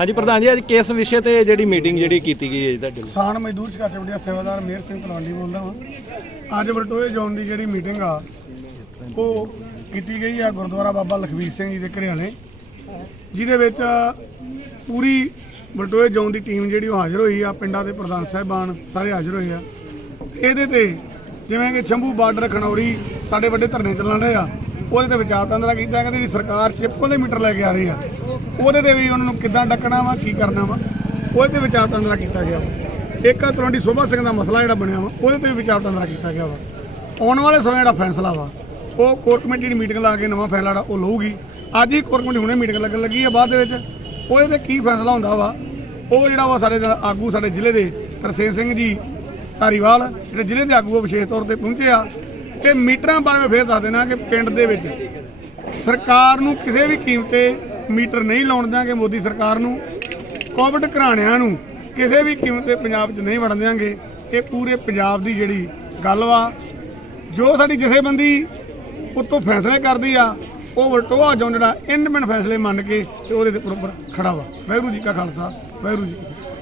ਹਾਂਜੀ, ਪ੍ਰਧਾਨ ਜੀ, ਅੱਜ ਕਿਸ ਵਿਸ਼ੇ ਤੇ ਜਿਹੜੀ ਮੀਟਿੰਗ ਜਿਹੜੀ ਕੀਤੀ ਗਈ ਹੈ ਜੀ ਤੁਹਾਡੇ ਨਾਲ ਕਿਸਾਨ ਮਜ਼ਦੂਰ ਸੰਘਰਸ਼ ਕਮੇਟੀ ਦਾ ਸੇਵਾਦਾਰ ਮੇਹਰ ਸਿੰਘ ਤਲਵਾਲੀ ਬੋਲਦਾ ਹਾਂ ਅੱਜ ਬਲਟੋਏ ਜ਼ੋਨ ਦੀ ਜਿਹੜੀ ਮੀਟਿੰਗ ਆ, ਉਹ ਕੀਤੀ ਗਈ ਆ ਗੁਰਦੁਆਰਾ ਬਾਬਾ ਲਖਵੀਰ ਸਿੰਘ ਜੀ ਦੇ ਘਰਿਆਣੇ ਜਿਹਦੇ ਵਿੱਚ ਪੂਰੀ ਬਲਟੋਏ ਜ਼ੋਨ ਦੀ ਟੀਮ ਜਿਹੜੀ ਉਹ ਹਾਜ਼ਰ ਹੋਈ ਆ, ਪਿੰਡਾਂ ਦੇ ਪ੍ਰਧਾਨ ਸਾਹਿਬਾਨ ਸਾਰੇ ਹਾਜ਼ਰ ਹੋਏ ਆ। ਇਹਦੇ ਤੇ ਜਿਵੇਂ ਕਿ ਸ਼ੰਭੂ ਬਾਰਡਰ ਖਨੌਰੀ ਸਾਡੇ ਵੱਡੇ ਧਰਨੇ ਚੱਲਣ ਰਹੇ ਆ ਉਹਦੇ ਤੇ ਵਿਚਾਰ ਵਟਾਂਦਰਾ ਕੀਤਾ ਕਿ ਜਿਹੜੀ ਸਰਕਾਰ ਚਿਪ ਕੋਲੇ ਮੀਟਰ ਲੈ ਕੇ ਆ ਰਹੀ ਆ। ਉਹਦੇ ਤੇ ਵੀ ਉਹਨਾਂ ਨੂੰ ਕਿੱਦਾਂ ਡੱਕਣਾ ਵਾ, ਕੀ ਕਰਨਾ ਵਾ, ਉਹਦੇ ਤੇ ਵਿਚਾਰ ਵਟਾਂਦਰਾ ਕੀਤਾ ਗਿਆ ਵਾ। ਇੱਕ ਤਲਵੰਡੀ ਸੋਭਾ ਸਿੰਘ ਦਾ ਮਸਲਾ ਜਿਹੜਾ ਬਣਿਆ ਵਾ, ਉਹਦੇ ਤੇ ਵੀ ਵਿਚਾਰ ਵਟਾਂਦਰਾ ਕੀਤਾ ਗਿਆ ਵਾ। ਆਉਣ ਵਾਲੇ ਸਮੇਂ ਜਿਹੜਾ ਫੈਸਲਾ ਵਾ, ਉਹ ਕੋਰ ਕਮੇਟੀ ਦੀ ਮੀਟਿੰਗ ਲਾ ਕੇ ਨਵਾਂ ਫੈਸਲਾ ਜਿਹੜਾ ਉਹ ਲਊਗੀ। ਅੱਜ ਹੀ ਕੋਰ ਕਮੇਟੀ ਹੁਣੇ ਮੀਟਿੰਗ ਲੱਗਣ ਲੱਗੀ ਆ, ਬਾਅਦ ਦੇ ਵਿੱਚ ਉਹਦੇ ਤੇ ਕੀ ਫੈਸਲਾ ਹੁੰਦਾ ਵਾ, ਉਹ ਜਿਹੜਾ ਵਾ ਸਾਡੇ ਨਾਲ ਆਗੂ ਸਾਡੇ ਜ਼ਿਲ੍ਹੇ ਦੇ ਤਰਸੇਮ ਸਿੰਘ ਜੀ ਧਾਰੀਵਾਲ, ਜਿਹੜੇ ਜ਼ਿਲ੍ਹੇ ਦੇ ਆਗੂ ਆ, ਵਿਸ਼ੇਸ਼ ਤੌਰ ਤੇ ਪਹੁੰਚੇ ਆ ਤੇ ਮੀਟਰਾਂ ਬਾਰੇ ਮੈਂ ਫੇਰ ਦੱਸ ਦੇਣਾ ਕਿ ਪਿੰਡ ਦੇ ਵਿੱਚ ਸਰਕਾਰ ਨੂੰ ਕਿਸੇ ਵੀ ਕੀਮਤ ਤੇ ਮੀਟਰ ਨਹੀਂ ਲਾਉਣ ਦਿਆਂਗੇ, ਮੋਦੀ ਸਰਕਾਰ ਨੂੰ। ਕੋਵਿਡ ਘਰਾਣਿਆਂ ਨੂੰ ਕਿਸੇ ਵੀ ਕੀਮਤ ਤੇ ਪੰਜਾਬ 'ਚ ਨਹੀਂ ਵੜਨ ਦਿਆਂਗੇ। ਇਹ ਪੂਰੇ ਪੰਜਾਬ ਦੀ ਜਿਹੜੀ ਗੱਲ ਵਾ, ਜੋ ਸਾਡੀ ਜਥੇਬੰਦੀ ਉੱਤੋਂ ਫੈਸਲੇ ਕਰਦੀ ਆ, ਉਹ ਵਲਟੋਆ ਜੋ ਜਿਹੜਾ ਇੰਡਮੈਂਟ ਫੈਸਲੇ ਮੰਨ ਕੇ ਤੇ ਉਹਦੇ ਤੇ ਪ੍ਰੋਪਰ ਖੜਾ ਵਾ। ਵਾਹਿਗੁਰੂ ਜੀ ਕਾ ਖਾਲਸਾ, ਵਾਹਿਗੁਰੂ ਜੀ